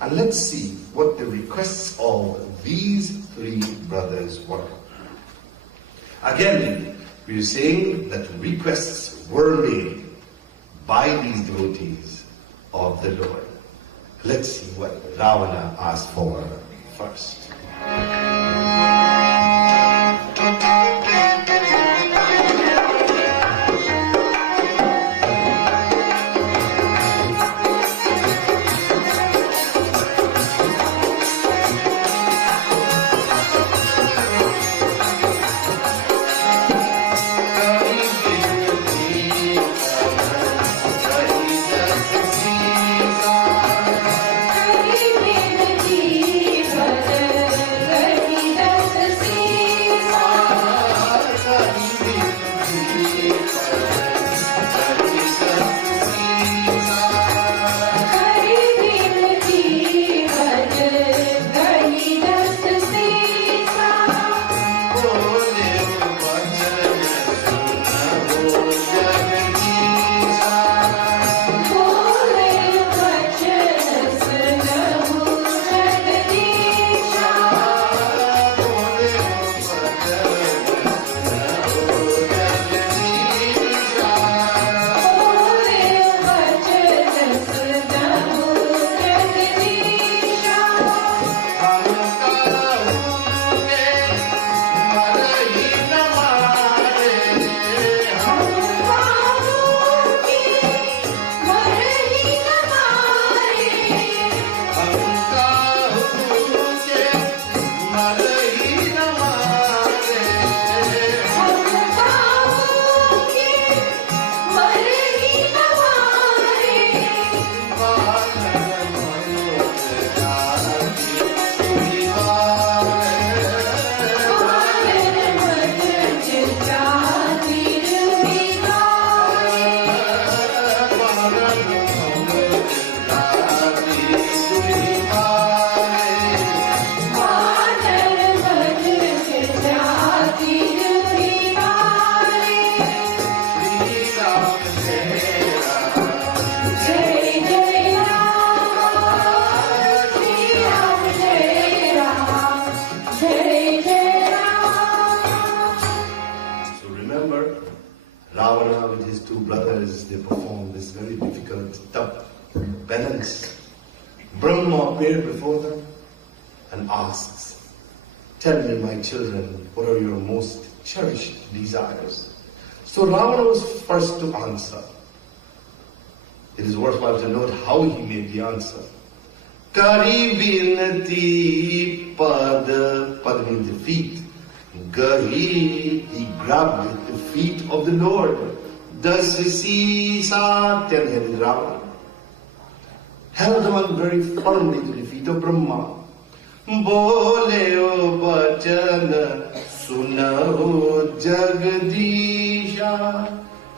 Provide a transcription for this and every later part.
And let's see what the requests of these three brothers were. Again, we are saying that requests were made by these devotees of the Lord. Let's see what Ravana asked for first. Brahma appeared before them and asks, "Tell me, my children, what are your most cherished desires?" So Ravana was first to answer. It is worthwhile to note how he made the answer. Kari vinati pad, pad means the feet. Gahi, he grabbed the feet of the Lord. Dasisi sa, 10-headed Ravana. Held on very firmly to the feet of Brahma. Boleo bachana sunaho jagadisha.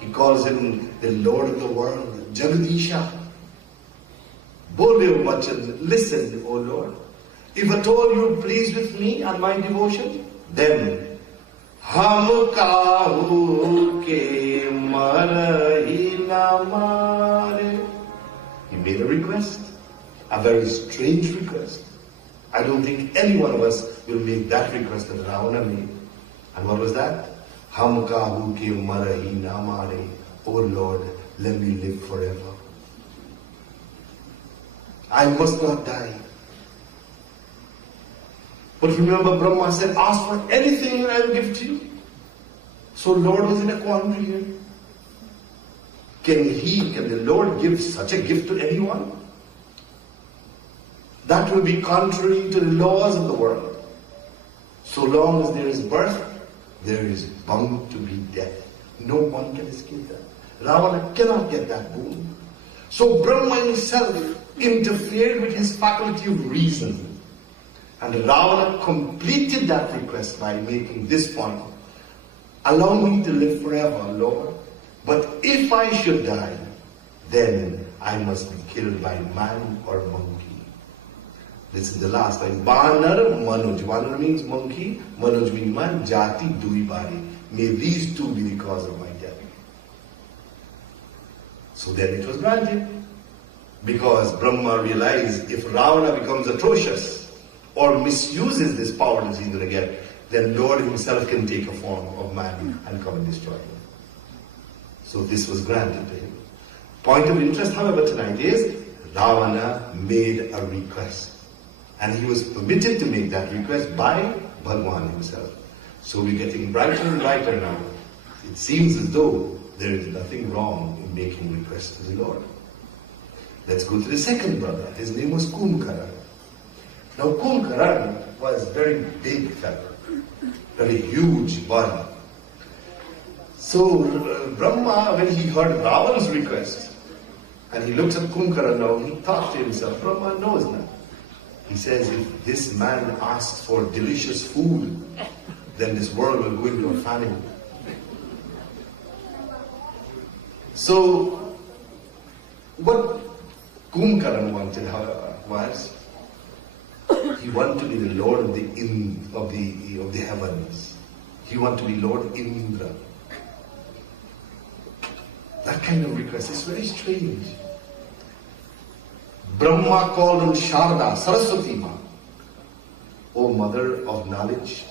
He calls him the Lord of the world, Jagadisha. Boleo bachana, listen, O Lord. If at all you are pleased with me and my devotion, then Ham kahu ke marahi na mare. He made a request, a very strange request. I don't think any one of us will make that request that Ravana made. And what was that? Ham kahu ke marahi na mare. Oh Lord, let me live forever. I must not die. But remember, Brahma said, ask for anything and I will give to you. So Lord was in a quandary here. Can the Lord give such a gift to anyone? That will be contrary to the laws of the world. So long as there is birth, there is bound to be death. No one can escape that. Ravana cannot get that boon. So Brahma himself interfered with his faculty of reason. And Ravana completed that request by making this point. Allow me to live forever, Lord. But if I should die, then I must be killed by man or monkey. This is the last line. Banar Manoj. Banar means monkey. Manoj means man. Jati Dui Bari. May these two be the cause of my death. So then it was granted. Because Brahma realized if Ravana becomes atrocious or misuses this power that he's going to get, then Lord himself can take a form of man and come and destroy him. So this was granted to him. Point of interest, however, tonight is Ravana made a request. And he was permitted to make that request by Bhagwan himself. So we're getting brighter and brighter now. It seems as though there is nothing wrong in making requests to the Lord. Let's go to the second brother. His name was Kumbhakaran. Now Kumbhakaran was a very big fellow, very huge body. So Brahma, when he heard Ravana's request, and he looks at Kumbhakaran now, he thought to himself, Brahma knows now. He says, if this man asks for delicious food, then this world will go into a famine. So, what Kumbhakaran wanted, however, was he wanted to be the Lord of the heavens. He wanted to be Lord Indra. That kind of request is very strange. Brahma called on Sharda, Saraswati Ma, O Mother of Knowledge,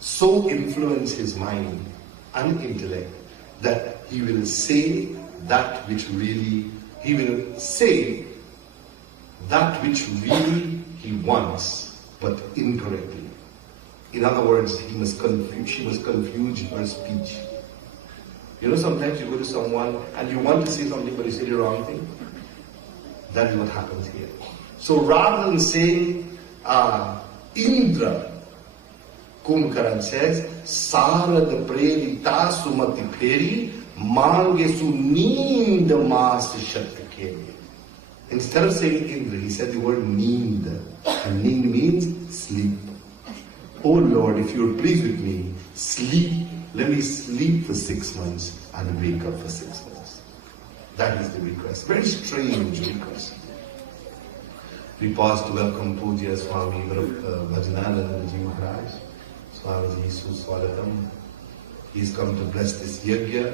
so influence his mind and intellect that he will say that which really he wants, but incorrectly. In other words, she must confuse her speech. You know, sometimes you go to someone and you want to say something, but you say the wrong thing. That is what happens here. So rather than saying Indra, Kumbhakaran says, Sarad Prerita Sumati Pheri Mange Sunind Mas Shatkeri. Instead of saying Indra, he said the word Nind. And Nind means sleep. Oh Lord, if you are pleased with me, sleep. Let me sleep for 6 months and wake up for 6 months. That is the request. Very strange request. We pause to welcome Pujya Swami Bhajananandaji Maharaj. Swamiji Suswagatam. He's come to bless this yajna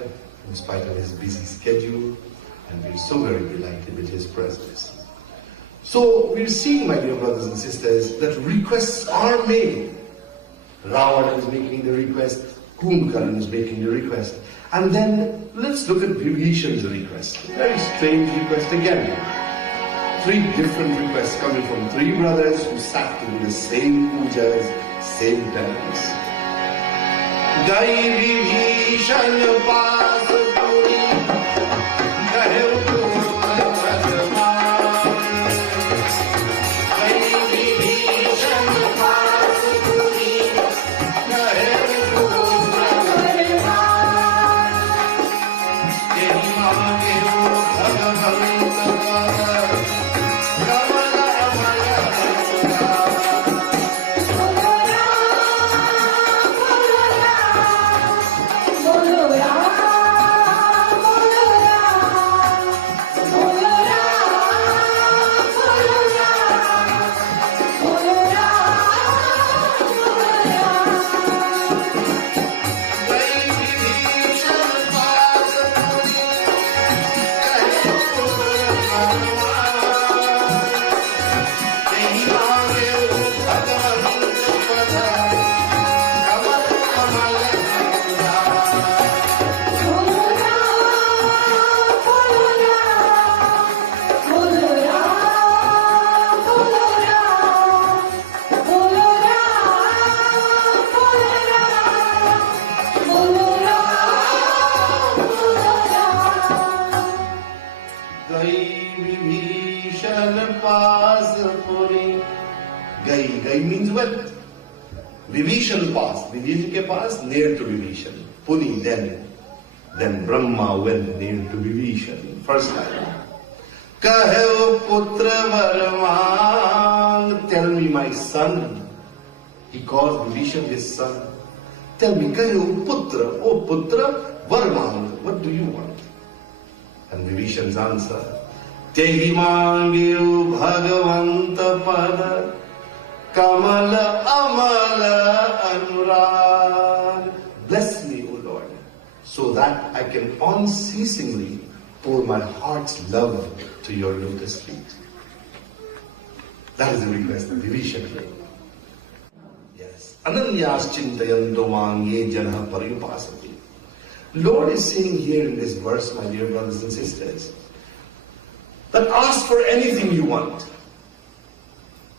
in spite of his busy schedule, and we're so very delighted with his presence. So we're seeing, my dear brothers and sisters, that requests are made. Ravana is making the request, Kumbhakaran is making the request. And then let's look at Vibhishan's request. Very strange request again. 3 different requests coming from 3 brothers who sat to do the same pujas, same times. Gai Vibhishan Pas Puri Kahe Gai means went. Vibhishan passed. Vibhishan ke paas, near to Vibhishan. Puni, then Brahma went near to Vibhishan. First time. Kahe putra varman, tell me my son. He calls Vibhishan his son. Tell me, kahe putra, oh putra varman, what do you want? And Vibhishan's answer, Tehi mangiu bhagavanta pada Kamala Amala Anurag. Bless me, O Lord, so that I can unceasingly pour my heart's love to your lotus feet. That is the request of Vivishakya. Yes. Ananyas chintayanto mang ye janah pariyupasati. Lord is saying here in this verse, my dear brothers and sisters, that ask for anything you want.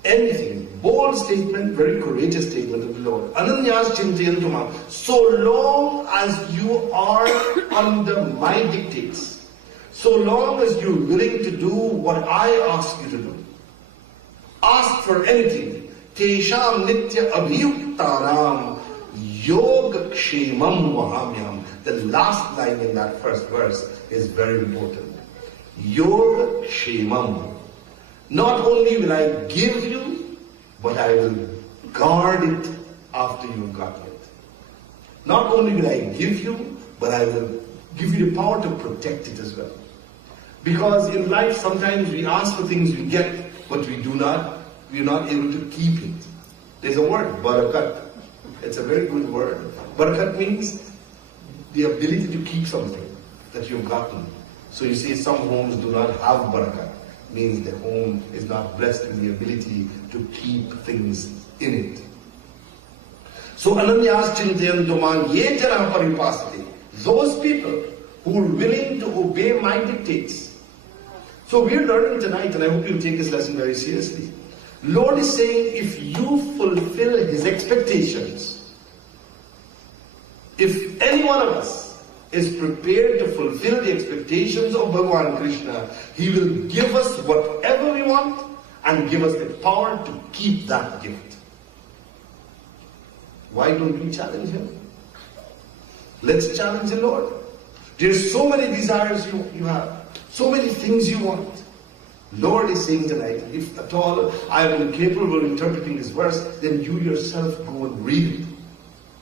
Anything. Bold statement, very courageous statement of the Lord. Ananyas chintayanto mang. So long as you are under my dictates, so long as you're willing to do what I ask you to do, ask for anything. Tesham nitya abhiyuktanam yog kshemam vahamyam. The last line in that first verse is very important. Yog kshemam. Not only will I give you, but I will guard it after you've gotten it. Not only will I give you, but I will give you the power to protect it as well. Because in life sometimes we ask for things we get, but we're not able to keep it. There's a word, barakat. It's a very good word. Barakat means the ability to keep something that you've gotten. So you see some homes do not have barakat. Means the home is not blessed with the ability to keep things in it. So ananyas chintayanto mang ye janah pariyupasati. Those people who are willing to obey my dictates. So we're learning tonight, and I hope you'll take this lesson very seriously. Lord is saying, if you fulfill His expectations, if any one of us is prepared to fulfill the expectations of Bhagavan Krishna, He will give us whatever we want and give us the power to keep that gift. Why don't we challenge Him? Let's challenge the Lord. There's so many desires you have. So many things you want. Lord is saying tonight, if at all I am incapable of interpreting this verse, then you yourself go and read it.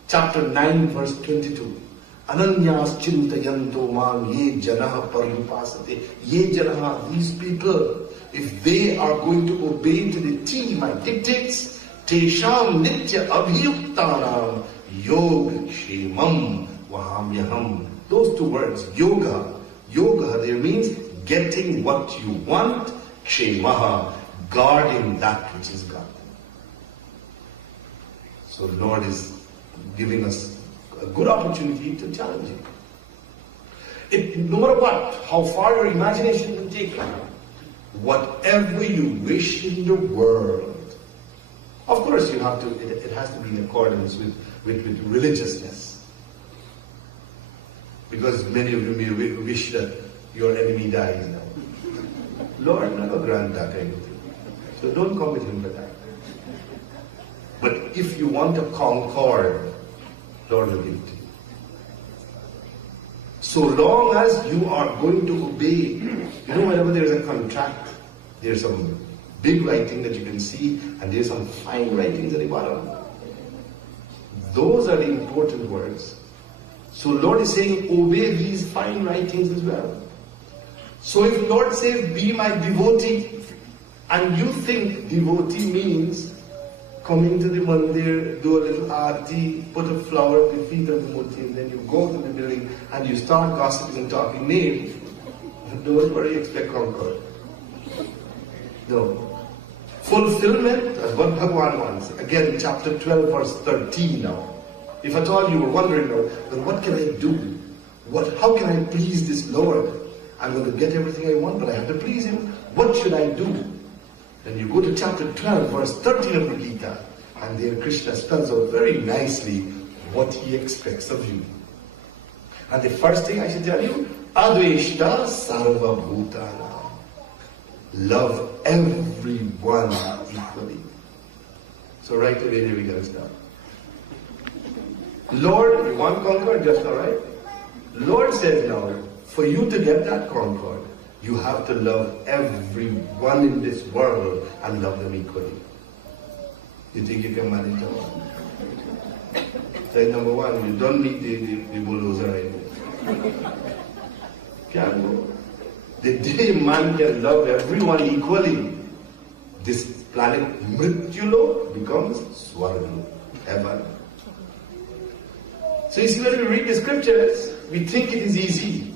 Chapter 9, verse 22. Ananyas chintayanto mang ye janah pariyupasate. Ye janah, these people, if they are going to obey to the T my dictates, tesham nitya abhiyuktanam yog kshemam vahamyaham. Those two words, yoga. Yoga there means getting what you want, kshemaha, guarding that which is God. So Lord is giving us a good opportunity to challenge Him. No matter what, how far your imagination can take you, whatever you wish in the world. Of course you have to, it has to be in accordance with religiousness. Because many of you may wish that your enemy dies now. Lord, never grant that kind of thing. So don't come with Him for that. But if you want a concord, Lord will give it to you. So long as you are going to obey, whenever there is a contract, there's some big writing that you can see, and there's some fine writings at the bottom. Those are the important words. So Lord is saying, obey these fine writings as well. So if Lord says, be my devotee, and you think devotee means coming to the mandir, do a little aarti, put a flower at the feet of the murti, and then you go to the building and you start gossiping and talking name, don't worry, expect concord. No. Fulfillment is what Bhagavan wants. Again, chapter 12, verse 13 now. If at all you were wondering now, then what can I do? How can I please this Lord? I'm going to get everything I want, but I have to please Him. What should I do? Then you go to chapter 12, verse 13 of the Gita, and there Krishna spells out very nicely what He expects of you. And the first thing I should tell you, Adveshta Sarva Bhutana. Love everyone equally. So right away there we got to start. Lord, you want concord? Just alright. Lord says now, for you to get that concord, you have to love everyone in this world and love them equally. You think you can manage that? Say number one, you don't need the bulldozer anymore. Can't go. The day man can love everyone equally, this planet Mrityulo becomes Swarga, heaven. So you see, when we read the scriptures, we think it is easy.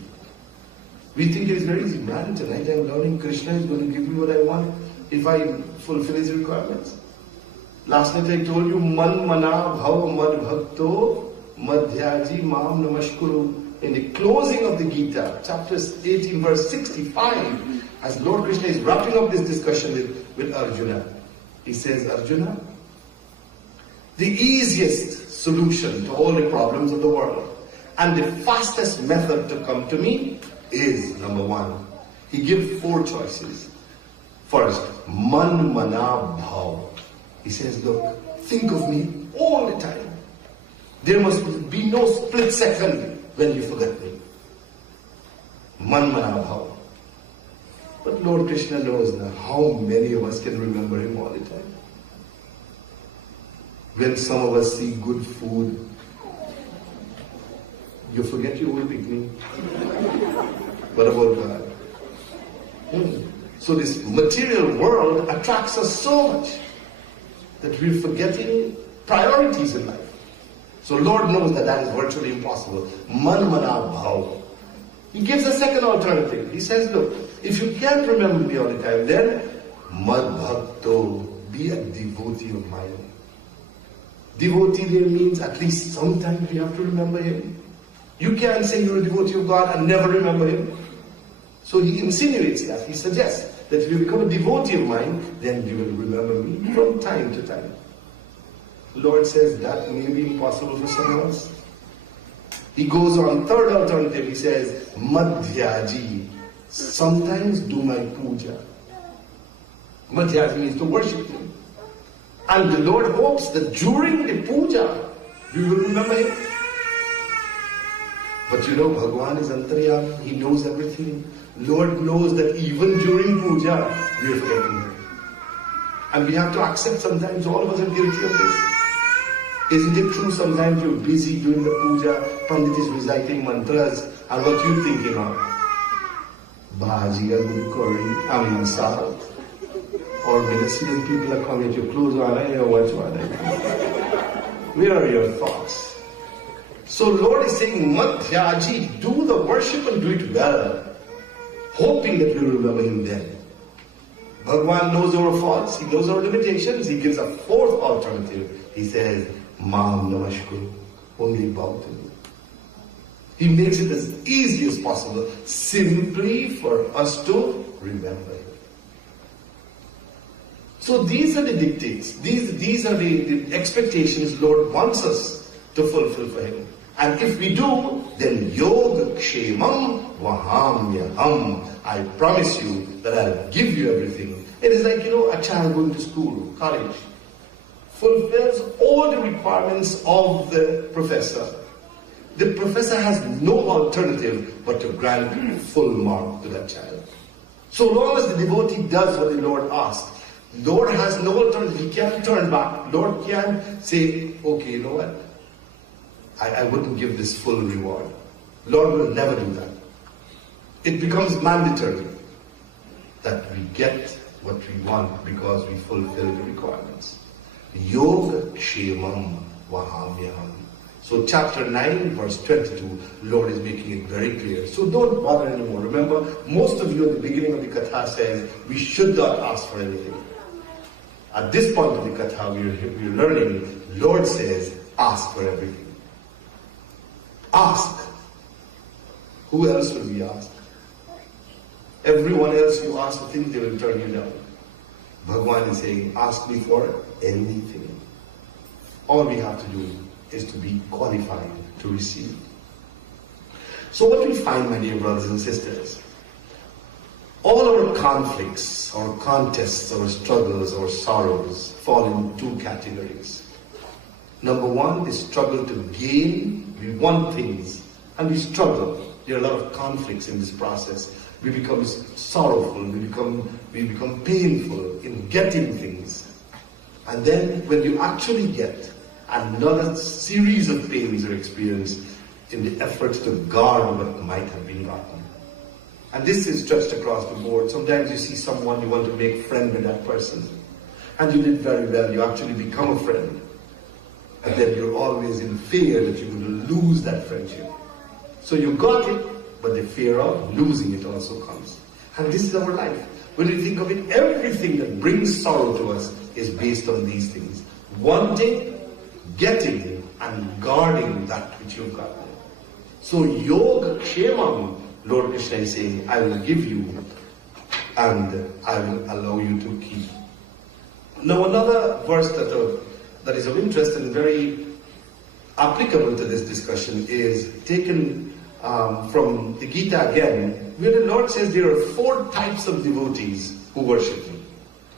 We think it is very easy. Man, tonight I'm learning Krishna is going to give me what I want if I fulfill his requirements. Last night I told you, Man mana bhav mad bhakto madhyaji mam namashkuru. In the closing of the Gita, chapter 18, verse 65, as Lord Krishna is wrapping up this discussion with Arjuna, he says, Arjuna, the easiest solution to all the problems of the world and the fastest method to come to me is, number one, he gives 4 choices. First, man mana bhav. He says, look, think of me all the time. There must be no split second when you forget me. Man mana bhav. But Lord Krishna knows now how many of us can remember him all the time. When some of us see good food, you forget you will pick me. What about God? So this material world attracts us so much that we're forgetting priorities in life. So Lord knows that that is virtually impossible. Man mana bhav. He gives a second alternative. He says, look, if you can't remember me all the time, then mad bhakto, be a devotee of mine. Devotee there means at least sometimes we have to remember him. You can't say you're a devotee of God and never remember him. So he insinuates that. He suggests that if you become a devotee of mine, then you will remember me from time to time. Lord says that may be impossible for someone else. He goes on, third alternative, he says, Madhyaji, sometimes do my puja. Madhyaji means to worship him. And the Lord hopes that during the puja, we will remember him. But you know, Bhagavan is Antaryami, he knows everything. Lord knows that even during puja, we are forgetting him. And we have to accept sometimes all of us are guilty of this. Isn't it true sometimes you're busy doing the puja, Pandit is reciting mantras, and what you thinking of? Bhaji, good curry, I mean salt. Or when the serious people are coming at your clothes on, I know what you are like. Where are your thoughts? So Lord is saying, Madhyaji, do the worship and do it well, hoping that we'll remember him then. Bhagavan knows our faults, he knows our limitations, he gives a fourth alternative. He says, Mam namashkuru, only bow to me. He makes it as easy as possible, simply for us to remember him. So these are the dictates, these are the expectations Lord wants us to fulfill for him. And if we do, then yoga kshemam vahamyaham. I promise you that I'll give you everything. It is like, a child going to school, college, fulfills all the requirements of the professor. The professor has no alternative but to grant full mark to that child. So long as the devotee does what the Lord asks, Lord has no alternative. He can't turn back. Lord can't say, okay, you know what? I wouldn't give this full reward. Lord will never do that. It becomes mandatory that we get what we want because we fulfill the requirements. Yoga kshemam vahamyaham. So chapter 9, verse 22, Lord is making it very clear. So don't bother anymore. Remember, most of you at the beginning of the katha says, we should not ask for anything. At this point of the katha, we're learning, Lord says, ask for everything. Ask. Who else will we ask? Everyone else you ask for things, they will turn you down. Bhagavan is saying, ask me for anything. All we have to do is to be qualified to receive. So what we find, my dear brothers and sisters, all our conflicts, our contests, our struggles, our sorrows fall in 2 categories. Number 1, the struggle to gain. We want things and we struggle. There are a lot of conflicts in this process. We become sorrowful, we become painful in getting things. And then when you actually get, another series of pains are experienced in the effort to guard what might have been gotten. And this is stretched across the board. Sometimes you see someone, you want to make friend with that person. And you did very well, you actually become a friend. And then you're always in fear that you're going to lose that friendship. So you got it, but the fear of losing it also comes. And this is our life. When you think of it, everything that brings sorrow to us is based on these things. Wanting, getting, and guarding that which you've got. So yoga kshemam, Lord Krishna is saying, I will give you and I will allow you to keep. Now another verse that is of interest and very applicable to this discussion is taken from the Gita again, where the Lord says there are 4 types of devotees who worship me.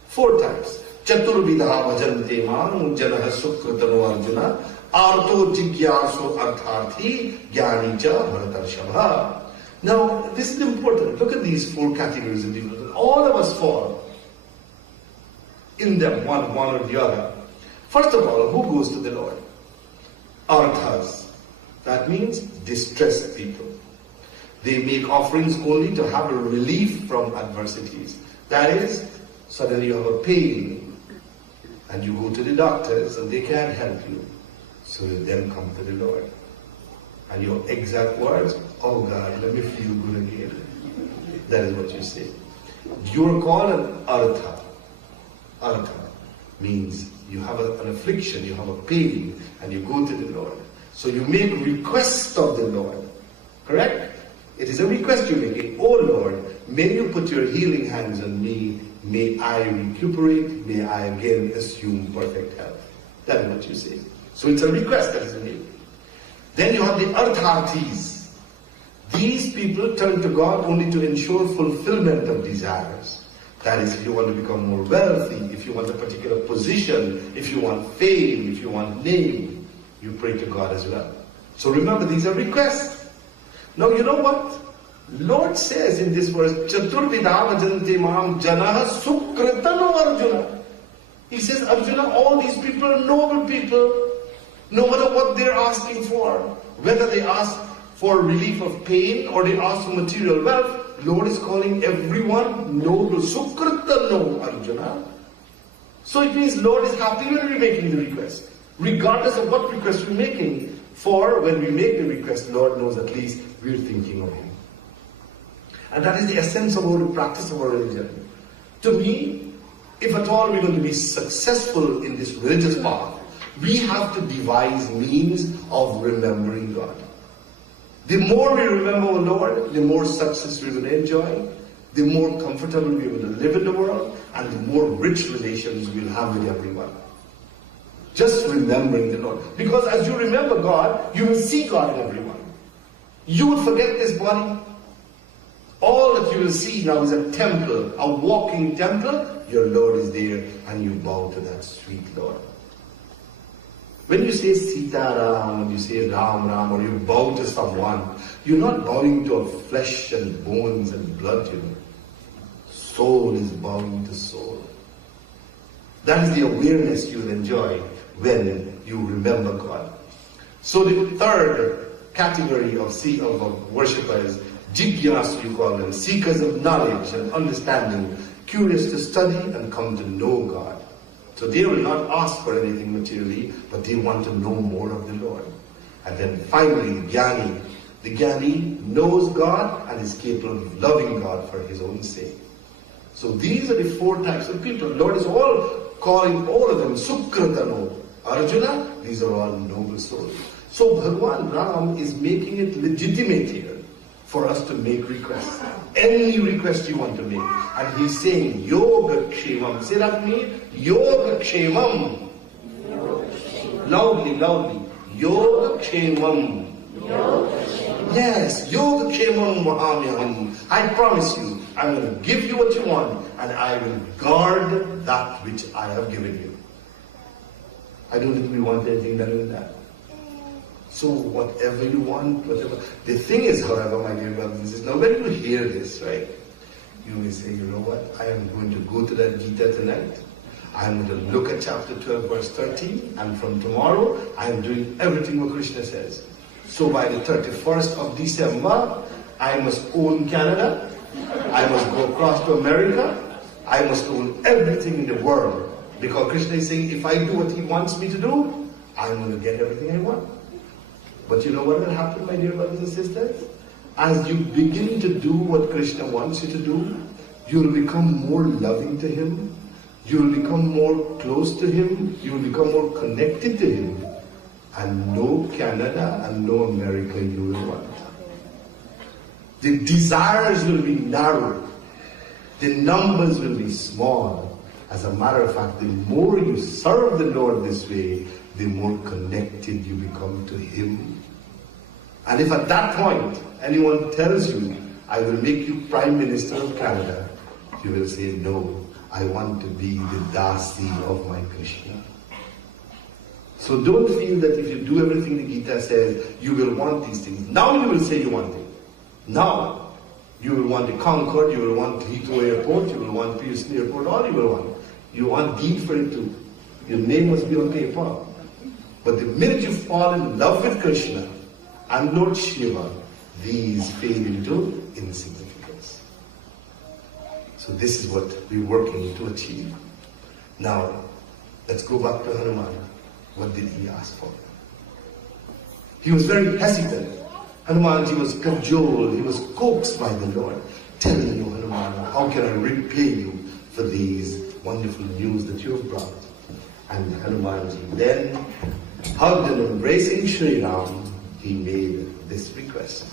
4 types. Chaturvidha bhajante mam janah sukritano arjuna arto jigyaso artharthi jnani cha bharatarshabha. Now, this is important. Look at these 4 categories of devotees. All of us fall in them, one or the other. First of all, who goes to the Lord? Arthas. That means distressed people. They make offerings only to have a relief from adversities. That is, suddenly you have a pain and you go to the doctors and they can't help you. So you then come to the Lord. And your exact words, oh God, let me feel good again. That is what you say. You are called an artha. Artha means you have an affliction, you have a pain, and you go to the Lord. So you make request of the Lord. Correct? It is a request you're making. Oh Lord, may you put your healing hands on me. May I recuperate. May I again assume perfect health. That is what you say. So it's a request that is made. Then you have the artharthis. These people turn to God only to ensure fulfillment of desires. That is, if you want to become more wealthy, if you want a particular position, if you want fame, if you want name, you pray to God as well. So remember, these are requests. Now you know what? Lord says in this verse, Chaturvidha bhajante mam janah sukritano Arjuna. He says, Arjuna, all these people are noble people. No matter what they're asking for, whether they ask for relief of pain or they ask for material wealth, Lord is calling everyone noble. Sukritano Arjuna. So it means Lord is happy when we're making the request. Regardless of what request we're making, for when we make the request, Lord knows at least we're thinking of Him. And that is the essence of our practice of our religion. To me, if at all we're going to be successful in this religious path, we have to devise means of remembering God. The more we remember our Lord, the more success we will enjoy, the more comfortable we will live in the world, and the more rich relations we'll have with everyone. Just remembering the Lord. Because as you remember God, you will see God in everyone. You will forget this body. All that you will see now is a temple, a walking temple. Your Lord is there, and you bow to that sweet Lord. When you say Sita Ram, you say Ram Ram, or you bow to someone, you're not bowing to a flesh and bones and blood, you know. Soul is bowing to soul. That is the awareness you will enjoy when you remember God. So the third category of worshippers, Jigyasu you call them, seekers of knowledge and understanding, curious to study and come to know God. So they will not ask for anything materially, but they want to know more of the Lord. And then finally, Jnani. The Jnani knows God and is capable of loving God for His own sake. So these are the 4 types of people. The Lord is all calling all of them Sukritano. Arjuna, these are all noble souls. So Bhagwan Ram is making it legitimate here for us to make requests. Any request you want to make. And He's saying, Yoga Kshemam. Say that to me. Yoga Kshemam. Loudly, loudly. Yoga Kshemam. Yes, Yoga Kshemam Mahamyam. I promise you, I'm going to give you what you want, and I will guard that which I have given you. I don't think we want anything better than that. So whatever you want, whatever. The thing is, however, my dear brothers and sisters, now when you hear this, right, you will say, you know what, I am going to go to that Gita tonight. I am going to look at chapter 12, verse 13, and from tomorrow, I am doing everything what Krishna says. So by the 31st of December, I must own Canada, I must go across to America, I must own everything in the world. Because Krishna is saying, if I do what He wants me to do, I'm going to get everything I want. But you know what will happen, my dear brothers and sisters? as you begin to do what Krishna wants you to do, you'll become more loving to him, you'll become more close to him, you'll become more connected to him, and no Canada and no America you will want. The desires will be narrow, the numbers will be small. As a matter of fact, the more you serve the Lord this way, the more connected you become to him. And if at that point anyone tells you, I will make you Prime Minister of Canada, you will say, no, I want to be the Dasi of my Krishna. So don't feel that if you do everything the Gita says, you will want these things. Now you will say you want it. Now you will want the Concord, you will want Heathrow Airport, you will want Pearson Airport, all you will want. You want deed for it too. Your name must be on paper. But the minute you fall in love with Krishna and Lord Shiva, these fade into insignificance. So this is what we're working to achieve. Now, let's go back to Hanuman. What did he ask for? He was very hesitant. Hanumanji was cajoled, he was coaxed by the Lord, telling you, Hanuman, how can I repay you for these wonderful news that you have brought? And Hanumanji then, hugged and embracing Shri Ram, he made this request.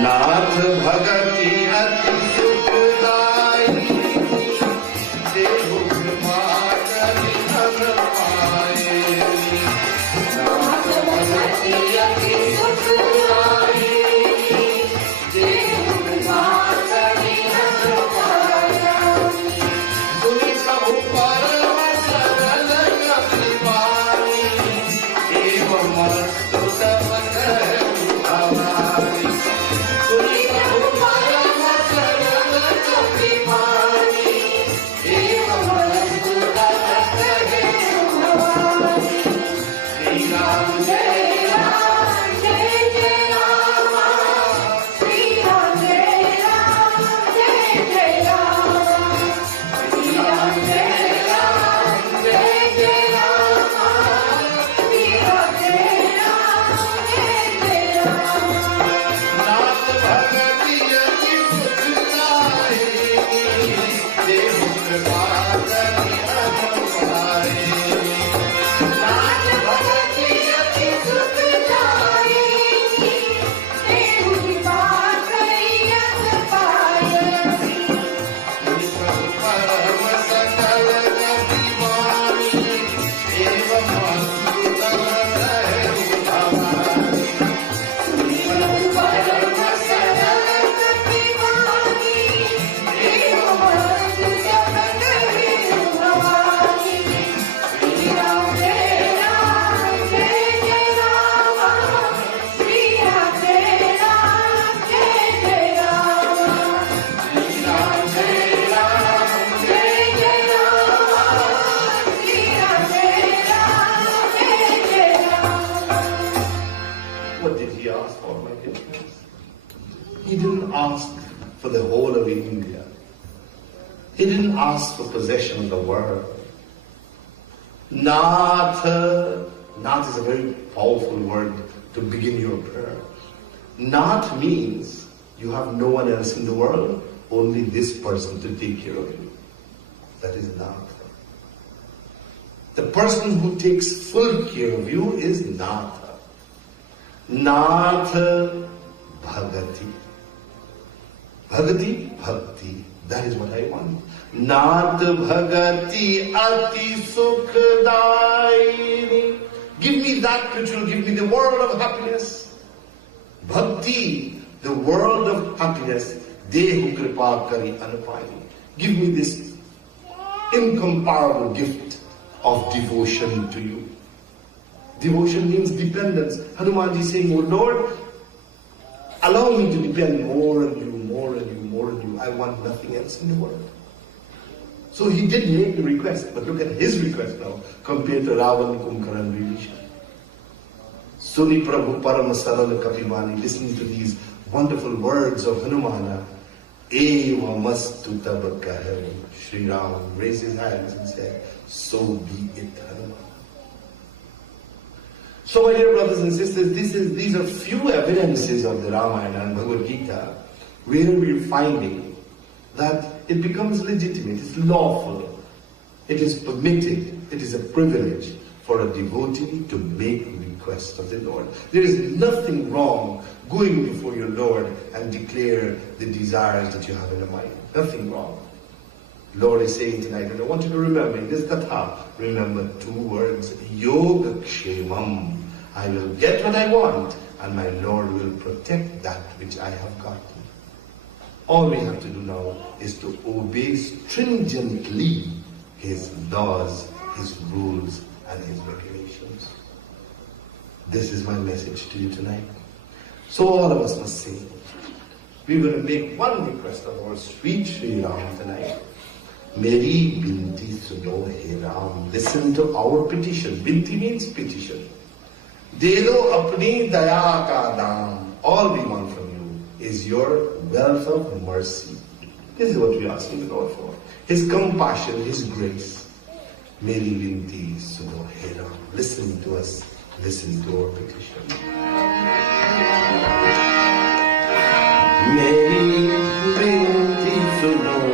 Nath bhagati ati sukhdai, dehu krimakari dhanapaaye. Nath bhagati ati sukhdai, dehu krimakari dhanapaaye. Suni prabhu parama sarala kapivani, evam mastu tamakaru bhavani. Suni prabhu parama sarala kapivani, evam mastu tamakaru bhavani. Shri Ram Jai Ram, Jai Jai Rama. Shri Ram Jai Ram, Jai Jai Rama. Shri Ram Jai Ram, Jai Jai Rama. Shri Ram Jai Ram, Jai Jai Rama. Nath bhagati ati sukhdai, dehu kripakari dhanapaaye. Nath bhagati ati sukhdai, dehu kripakari dhanapaaye. Suni prabhu parama sakala kapivani, evam mastu tamakaru bhavani. Suni prabhu parama sakala kapivani, evam mastu tamakaru bhavani. Shri Ram Jai Ram, Jai Jai Rama. Shri Ram Jai Ram, Jai Jai Rama. Shri Ram Jai Ram, Jai Jai Rama. Shri Ram Jai Ram, Jai Jai Rama. What did he ask for, my goodness? He didn't ask for the whole of India. He didn't ask for possession of the world. Nath. Nath is a very powerful word to begin your prayer. Nath means you have no one else in the world, only this person to take care of you. That is Nath. The person who takes full care of you is Nath. Nath Bhagati. Bhagati, Bhakti. That is what I want. Nath Bhagati Ati Sukhdai. Give me that which will give me the world of happiness. Bhakti, the world of happiness. Dehu Kripakari Dhanapaaye. Give me this incomparable gift of devotion to you. Devotion means dependence. Hanumanji is saying, oh Lord, allow me to depend more on you, more on you, more on you. I want nothing else in the world. So he did make the request, but look at his request now compared to Ravan, Kumbhakara and Vibhishan. Suni Prabhu Parama Sarala Kapivani, listening to these wonderful words of Hanumana. Eva mastu tabakahem. Shri Ram raised his hands and said, so be it, Hanuman. So my dear brothers and sisters, these are few evidences of the Ramayana and Bhagavad Gita where we're finding that it becomes legitimate, it's lawful, it is permitted, it is a privilege for a devotee to make request of the Lord. There is nothing wrong going before your Lord and declare the desires that you have in your mind. Nothing wrong. Lord is saying tonight, and I want you to remember in this katha, remember two words, Yoga Kshemam. I will get what I want, and my Lord will protect that which I have gotten. All we have to do now is to obey stringently His laws, His rules, and His regulations. This is my message to you tonight. So all of us must say, we're going to make one request of our sweet Shri Ram tonight. Meri binti suno he Ram. Listen to our petition. Binti means petition. De do apni daya ka dam. All we want from you is your wealth of mercy. This is what we are asking the Lord for. His compassion, His grace. Meri binti suno he Ram. Listen to us. Listen to our petition. Meri binti suno.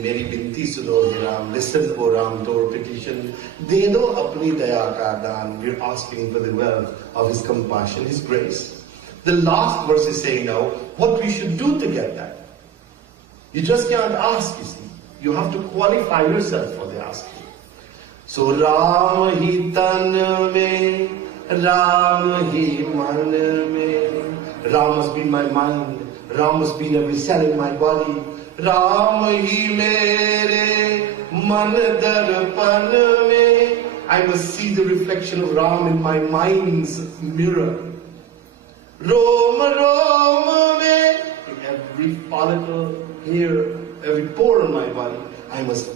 मेरी बिनती सुनो हे Ram, listen O Ram to our petition. दे दो अपनी दया का दान. We're asking for the wealth of His compassion, His grace. The last verse is saying now what we should do to get that. You just can't ask, you see. You have to qualify yourself for the asking. So Ram hi tan mein, Ram hi man mein. Ram must be in my mind. Ram must be in every cell in my body. Ram hi mere man darpan mein. I must see the reflection of Ram in my mind's mirror. Rom rom mein, in every follicle here, every pore in my body, I must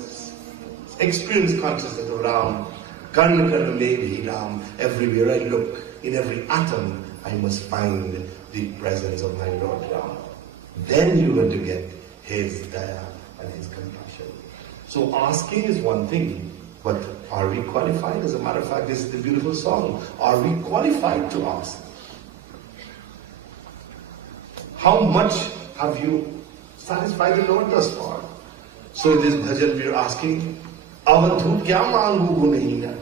experience consciousness of Ram. Karna karna mein bhi Ram. Everywhere I look, in every atom, I must find the presence of my Lord Ram. Then you're going to get His daya and His compassion. So asking is one thing, but are we qualified? As a matter of fact, this is the beautiful song. Are we qualified to ask? How much have you satisfied the Lord thus far? So in this bhajan we are asking, Avadhu kya mangu gunahina?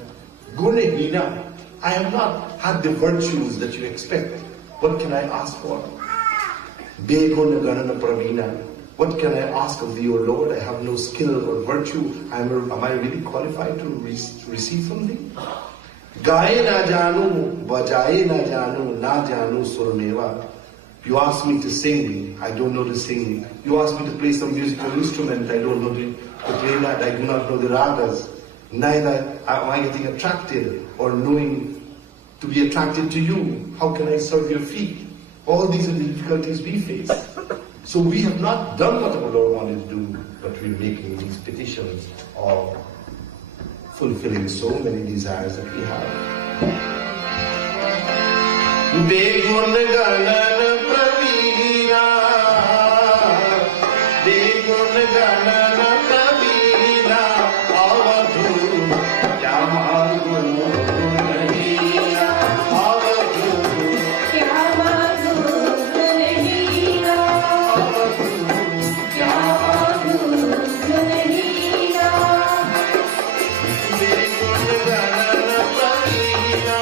Gunahina. I have not had the virtues that you expect. What can I ask for? Beguna ganana pravina. What can I ask of thee, O Lord? I have no skill or virtue. Am I really qualified to receive from thee? Gaye na janu, bajaye na janu surmeva. You ask me to sing, I don't know to sing. You ask me to play some musical instrument, I don't know to play that. I do not know the ragas. Neither am I getting attracted or knowing to be attracted to you. How can I serve your feet? All these are the difficulties we face. So we have not done what our Lord wanted to do, but we're making these petitions of fulfilling so many desires that we have. Begun ganan pravina, begun ganan pravina, avadhu kya mangu gunahina, avadhu kya mangu gunahina, avadhu kya mangu gunahina, begun ganan pravina.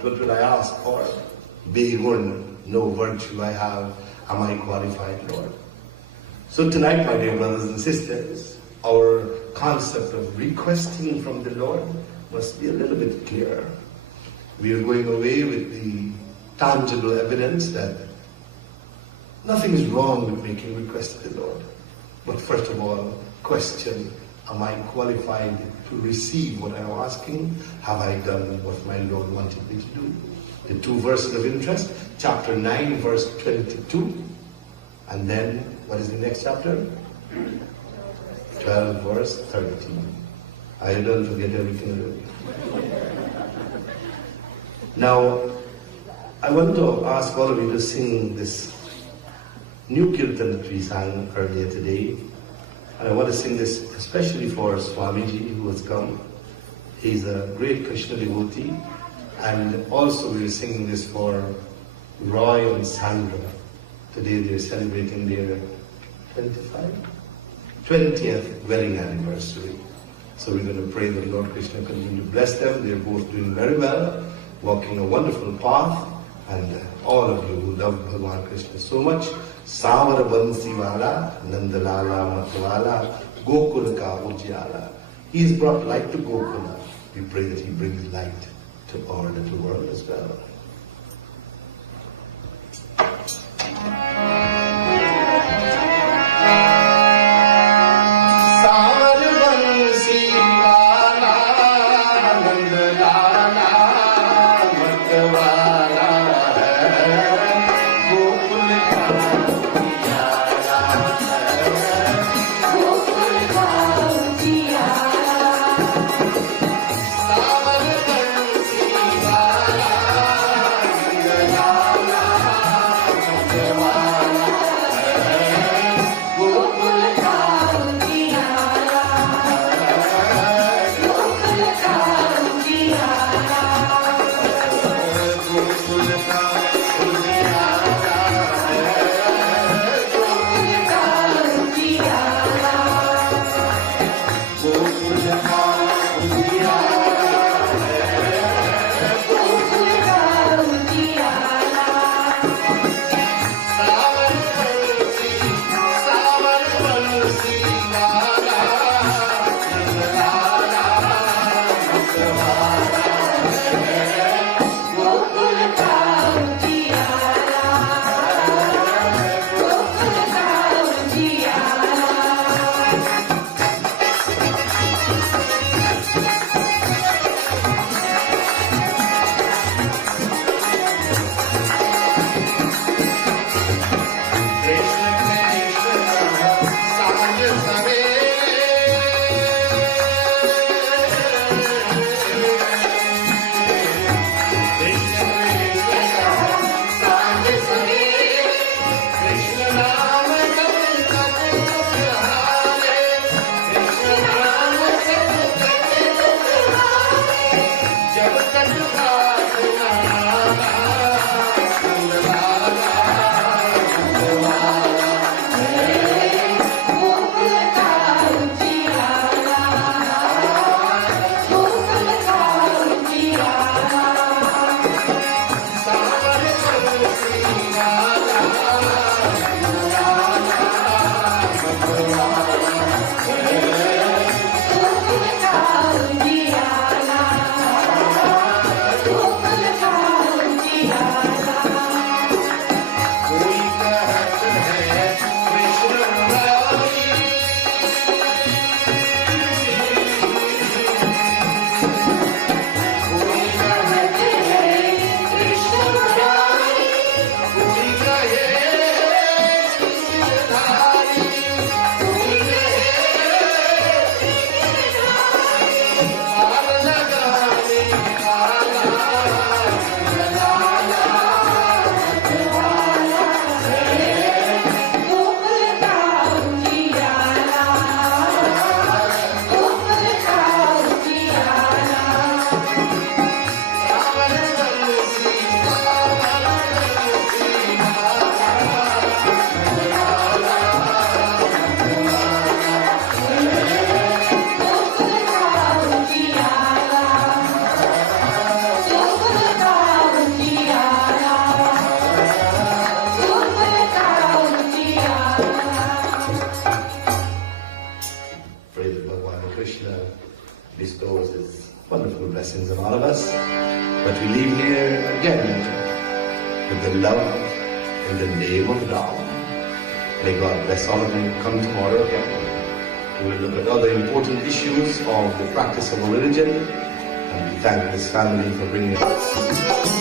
What will I ask for? Begun, no virtue I have. Am I qualified, Lord? So tonight, my dear brothers and sisters, our concept of requesting from the Lord must be a little bit clearer. We are going away with the tangible evidence that nothing is wrong with making requests to the Lord. But first of all, question, am I qualified to receive what I'm asking? Have I done what my Lord wanted me to do? The two verses of interest, chapter 9, verse 22. And then, what is the next chapter? 12, verse 13. I don't forget everything. Now, I want to ask all of you to sing this new kirtan that we sang earlier today. And I want to sing this especially for Swamiji, who has come. He's a great Krishna devotee. And also we're singing this for Roy and Sandra. Today they're celebrating their 20th wedding anniversary. So we're going to pray that Lord Krishna continue to bless them. They're both doing very well, walking a wonderful path. And all of you who love Bhagavan Krishna so much, Savara Bansiwala, Nandalala Matwala, Gokula Ka Ujjala. He's brought light to Gokula. We pray that he brings light to our little world as well. bestows His wonderful blessings on all of us. But we leave here again with the love in the name of Ram. May God bless all of you. Come tomorrow again. We will look at other important issues of the practice of a religion. And we thank this family for bringing it.